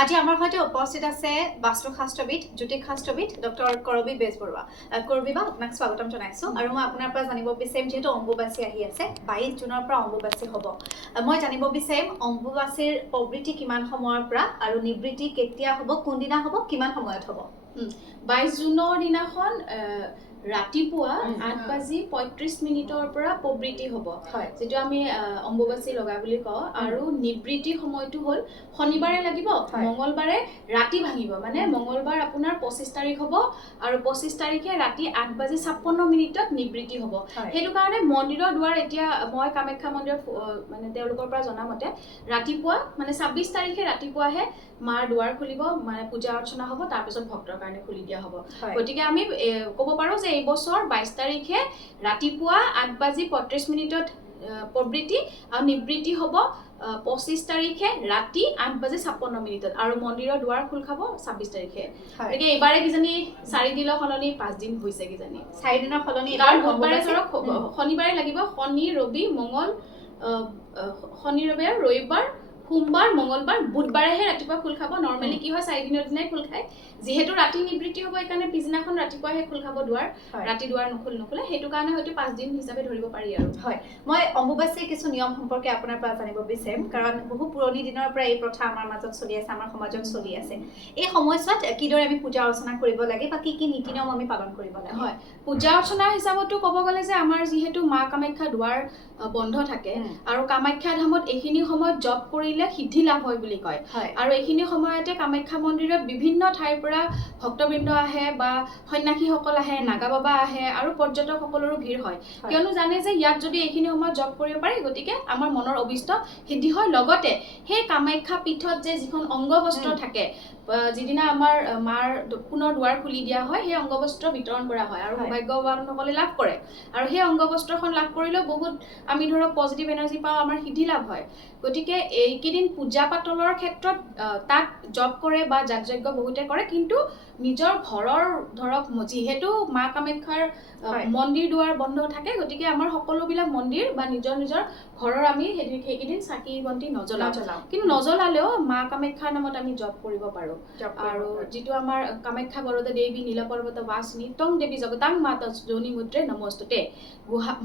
আজি আমাৰ সৈতে উপস্থিত আছে বাস্তুশাস্ত্ৰবিদ জ্যোতিষশাস্ত্ৰবিদ ডক্টৰ কৰবী বেজবৰুৱা। কৰবী বা আপোনাক স্বাগতম জনাইছোঁ আৰু মই আপোনাৰ পৰা জানিব বিচাৰিম, যিহেতু অম্বুবাচী আহি আছে, 22 জুনৰ পৰা অম্বুবাচী হ'ব, মই জানিব বিচাৰিম অম্বুবাচীৰ প্ৰবৃত্তি কিমান সময়ৰ পৰা আৰু নিবৃত্তি কেতিয়া হ'ব, কোনদিনা হ'ব, কিমান সময়ত হ'ব? 22 জুনৰ দিনাখন ৰাতিপুৱা 8:35 পৰা প্ৰবৃত্তি হ'ব, যিটো আমি অম্বুবাচী লগা বুলি কওঁ। আৰু নিবৃত্তি সময়টো হ'ল শনিবাৰে লাগিব, মঙলবাৰে ৰাতি ভাঙিব, মানে মঙলবাৰ আপোনাৰ 25 তাৰিখ হ'ব আৰু 25 তাৰিখে ৰাতি 8:56 নিবৃত্তি হ'ব। সেইটো কাৰণে মন্দিৰৰ দুৱাৰ এতিয়া মই কামাখ্যা মন্দিৰত মানে তেওঁলোকৰ পৰা জনা মতে ৰাতিপুৱা মানে 26 তাৰিখে ৰাতিপুৱাহে মাৰ দুৱাৰ খুলিব, মানে পূজা অৰ্চনা হ'ব, তাৰপিছত ভক্তৰ কাৰণে খুলি দিয়া হ'ব। গতিকে আমি ক'ব পাৰোঁ যে এই বছৰ 22 তাৰিখে ৰাতিপুৱা 8:35 প্ৰবৃত্তি আৰু নিবৃত্তি হ'ব 25 তাৰিখে ৰাতি 8:56 আৰু মন্দিৰৰ দুৱাৰ খোল খাব 26 তাৰিখে। গতিকে এইবাৰে কিজানি 4 দিনৰ সলনি 5 দিন হৈছে কিজানি। 4 দিনৰ সলনি শনিবাৰে লাগিব, শনি ৰবি মঙল, শনি ৰবি আৰু ৰবিবাৰ, সোমবাৰ, মঙলবাৰ, বুধবাৰেহে ৰাতিপুৱা খোল খাব। নৰ্মেলি কি হয় 4 দিনৰ দিনাই খোল খায়, যিহেতু ৰাতি নিবৃত্তি হ'ব সেইকাৰণে পিছদিনাখন ৰাতিপুৱাহে খোল খাব দুৱাৰ, ৰাতি দুৱাৰ নোখোলে, সেইটো কাৰণে হয়তো 5 দিন হিচাপে ধৰিব পাৰি আৰু। হয়, মই অম্বুবাচীৰ কিছু নিয়ম সম্পৰ্কে আপোনাৰ পৰা জানিব বিচাৰিম, কাৰণ বহু পুৰণি দিনৰ পৰা এই প্ৰথা আমাৰ মাজত চলি আছে, আমাৰ সমাজত চলি আছে। এই সময়ছোৱাত কিদৰে আমি পূজা অৰ্চনা কৰিব লাগে বা কি কি নীতি নিয়ম আমি পালন কৰিব লাগে? হয়, পূজা অৰ্চনা হিচাপতো ক'ব গ'লে যে আমাৰ যিহেতু মা কামাখ্যা দুৱাৰ বন্ধ থাকে আৰু কামাখ্যা ধামত এইখিনি সময়ত জপ কৰিলে সিদ্ধি লাভ হয় বুলি কয়। আৰু এইখিনি সময়তে কামাখ্যা মন্দিৰত বিভিন্ন ঠাইৰ পৰা ভক্তবৃন্দ আহে বা সন্যাসীসকল আহে, নাগা বাবা আহে আৰু পৰ্যটকসকলৰো ভিৰ হয়, কিয়নো জানে যে ইয়াত যদি এইখিনি সময়ত জপ কৰিব পাৰি, গতিকে আমাৰ মনৰ অভিষ্ট সিদ্ধি হয়। লগতে সেই কামাখ্যা পীঠত যে যিখন অংগবস্ত্ৰ থাকে, যিদিনা আমাৰ মাৰ পুনৰ দুৱাৰ খুলি দিয়া হয়, সেই অংগবস্ত্ৰ বিতৰণ কৰা হয় আৰু সৌভাগ্যৱানসকলে লাভ কৰে। আৰু সেই অংগবস্ত্ৰখন লাভ কৰিলেও বহুত আমি ধৰক পজিটিভ এনাৰ্জি পাওঁ, আমাৰ সিদ্ধি লাভ হয়। গতিকে এইকেইদিন পূজা পাতলৰ ক্ষেত্ৰত তাত জপ কৰে বা যাগ যজ্ঞ বহুতে কৰে, কিন্তু নিজৰ ঘৰৰ ধৰক যিহেতু মা কামাখ্যাৰ মন্দিৰ দুৱাৰ বন্ধ থাকে, গতিকে আমাৰ সকলোবিলাক মন্দিৰ বা নিজৰ নিজৰ ঘৰৰ আমি সেইকেইদিন চাকি বন্তি নজ্বলাওঁ, কিন্তু নজ্বলালেও মা কামাখ্যাৰ নামত আমি জপ কৰিব পাৰোঁ। আৰু যিটো আমাৰ কামাখ্যা বৰদা দেৱী নীলপৰ্বত বাসিনী তং দেৱী জগতাং মাতা যোনি মুদ্ৰে নমস্তুতে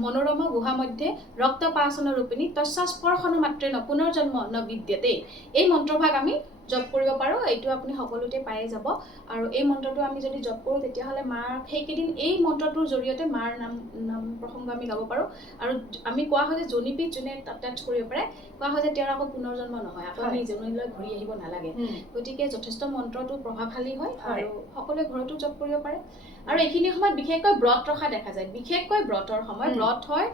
মনোৰম গুহা মধ্যে ৰক্ত পাচন ৰূপিণী তস্যা স্পৰ্শন মাত্ৰে ন পুনৰ্জন্ম ন বিদ্যতে, এই মন্ত্ৰভাগ আমি জপ কৰিব পাৰোঁ। এইটো আপুনি সকলোতে পায়ে যাব। আৰু এই মন্ত্ৰটো আমি যদি জপ কৰোঁ, তেতিয়াহ'লে মাৰ সেইকেইদিন এই মন্ত্ৰটোৰ জৰিয়তে মাৰ নাম প্ৰসংগ আমি গাব পাৰোঁ। আৰু আমি কোৱা হয় যে জনীপীঠ যোনে টাচ কৰিব পাৰে, কোৱা হয় যে তেওঁৰ আকৌ পুনৰ্জন্ম নহয়, আকৌ আমি জননীলৈ ঘূৰি আহিব নালাগে। গতিকে যথেষ্ট মন্ত্ৰটো প্ৰভাৱশালী হয় আৰু সকলোৱে ঘৰতো জপ কৰিব পাৰে। আৰু এইখিনি সময়ত বিশেষকৈ ব্ৰত ৰখা দেখা যায়, বিশেষকৈ ব্ৰতৰ সময় ব্ৰত হয়।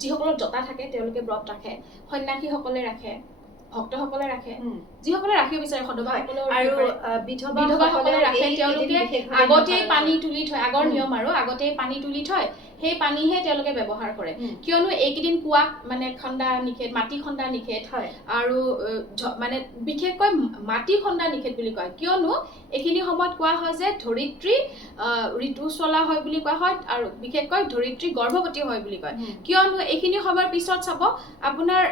যিসকলৰ জটা থাকে তেওঁলোকে ব্ৰত ৰাখে, সন্যাসীসকলে ৰাখে, ভক্তসকলে ৰাখে, যিসকলে ৰাখিব বিচাৰে সদভাসকলেও আৰু বিধৱাসকলে ৰাখে। তেওঁলোকে আগতেই পানী তুলি থয়, আগৰ নিয়ম আৰু আগতেই পানী তুলি থয়, সেই পানীহে তেওঁলোকে ব্যৱহাৰ কৰে, কিয়নো এইকেইদিন কুঁৱা মানে খন্দা নিষেধ, মাটি খন্দা নিষেধ। আৰু মানে বিশেষকৈ মাটি খন্দা নিষেধ বুলি কয়, কিয়নো এইখিনি সময়ত কোৱা হয় যে ধৰিত্ৰী ঋতু চলা হয় বুলি কোৱা হয়, আৰু বিশেষকৈ ধৰিত্ৰী গৰ্ভৱতী হয় বুলি কয়, কিয়নো এইখিনি সময়ৰ পিছত চাব আপোনাৰ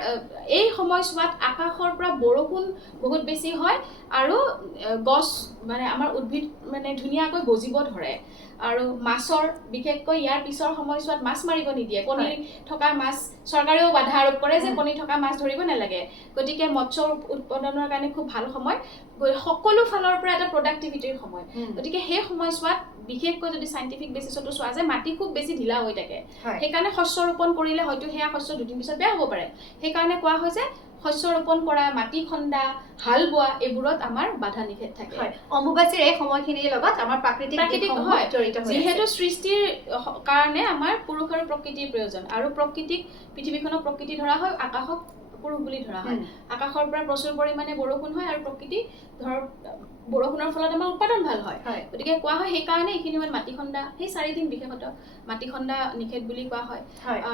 এই সময়ছোৱাত আকাশৰ পৰা বৰষুণ বহুত বেছি হয় আৰু গছ মানে আমাৰ উদ্ভিদ মানে ধুনীয়াকৈ গজিব ধৰে। আৰু মাছৰ বিশেষকৈ ইয়াৰ পিছৰ সময়ছোৱাত মাছ মাৰিব নিদিয়ে, কণী থকা মাছ চৰকাৰেও বাধা আৰোপ কৰে যে কণী থকা মাছ ধৰিব নালাগে। গতিকে মৎস্য উৎপাদনৰ কাৰণে খুব ভাল সময়, সকলো ফালৰ পৰা এটা প্ৰডাক্টিভিটিৰ সময়। গতিকে সেই সময়ছোৱাত বিশেষকৈ যদি চাইণ্টিফিক বেচিছতো চোৱা যায়, মাটি খুব বেছি ঢিলা হৈ থাকে, সেইকাৰণে শস্য ৰোপণ কৰিলে হয়তো সেয়া শস্য দুদিন পিছত বেয়া হ'ব পাৰে। সেইকাৰণে কোৱা হয় যে শস্য ৰোপণ কৰা, মাটি খন্দা, হাল বোৱা এইবোৰত আমাৰ বাধা নিষেধ থাকে। অম্বুবাচীৰ এই সময়খিনিৰ লগত আমাৰ প্ৰাকৃতিক হয়, যিহেতু সৃষ্টিৰ কাৰণে আমাৰ পুৰুষ আৰু প্ৰকৃতিৰ প্ৰয়োজন, আৰু পৃথিৱীখনক প্ৰকৃতি ধৰা হয়, আকাশক পুৰুষ বুলি ধৰা হয়। আকাশৰ পৰা প্ৰচুৰ পৰিমাণে বৰষুণ হয় আৰু প্ৰকৃতি ধৰক বৰষুণৰ ফলত আমাৰ উৎপাদন ভাল হয়। গতিকে কোৱা হয় সেইকাৰণে এইখিনি সময়ত মাটি খন্দা, সেই 4 দিন বিশেষতঃ মাটি খন্দা নিষেধ বুলি কোৱা হয়।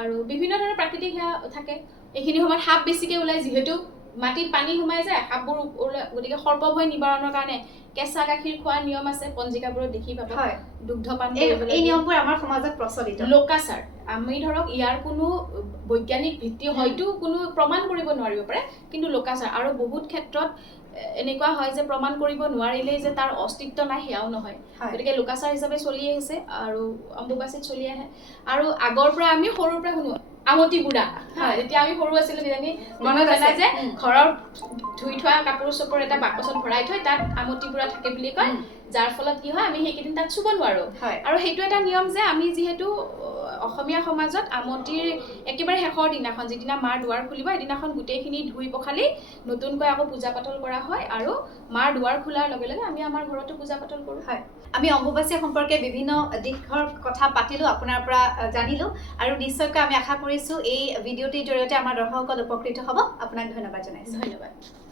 আৰু বিভিন্ন ধৰণৰ প্ৰাকৃতিক সেয়া থাকে। এইখিনি সময়ত সাপ বেছিকে ওলাই, যিহেতু মাটিত পানী সোমাই যায়, সাপবোৰ ওলাই, গতিকে সৰ্পভয় নিবাৰণৰ কাৰণে কেঁচা গাখীৰ খোৱাৰ নিয়ম আছে, পঞ্জিকাবোৰত দেখি পাব। দুগ্ধপান কৰিবলৈ, এই নিয়মবোৰ আমাৰ সমাজত প্ৰচলিত। লোকাচাৰ, আমি ধৰক ইয়াৰ কোনো বৈজ্ঞানিক ভিত্তি হয়তো কোনো প্ৰমাণ কৰিব নোৱাৰিব পাৰে, কিন্তু লোকাচাৰ। আৰু বহুত ক্ষেত্ৰত এনেকুৱা হয় যে প্ৰমাণ কৰিব নোৱাৰিলেই যে তাৰ অস্তিত্ব নাই সেয়াও নহয় গতিকে লোকাচাৰ হিচাপে চলি আহিছে আৰু অম্বুবাচীত চলি আহে আৰু আগৰ পৰা আমি সৰুৰ পৰা শুনো আমতি বুঢ়া যেতিয়া আমি সৰু আছিলো তেতিয়া আমি মনত আছে যে ঘৰৰ ধুই থোৱা কাপোৰ চাপোৰ এটা বাকচত ভৰাই থৈ তাত আমতি বুঢ়া থাকে বুলি কয় যাৰ ফলত কি হয় আমি সেইকেইদিন তাত চুব নোৱাৰো আৰু সেইটো এটা নিয়ম যে আমি যিহেতু অসমীয়া সমাজত আমতিৰ একেবাৰে শেষৰ দিনাখন যিদিনা মাৰ দুৱাৰ খুলিব এদিনাখন গোটেইখিনি ধুই পখালি নতুনকৈ আকৌ পূজা পাতল কৰা হয় আৰু মাৰ দুৱাৰ খোলাৰ লগে লগে আমি আমাৰ ঘৰতো পূজা পাতল কৰোঁ আমি অম্বুবাচী সম্পৰ্কে বিভিন্ন দিশৰ কথা পাতিলো আপোনাৰ পৰা জানিলো আৰু নিশ্চয়কৈ আমি আশা কৰিছো এই ভিডিঅ'টিৰ জৰিয়তে আমাৰ দৰ্শকসকল উপকৃত হ'ব আপোনাক ধন্যবাদ জনাইছো ধন্যবাদ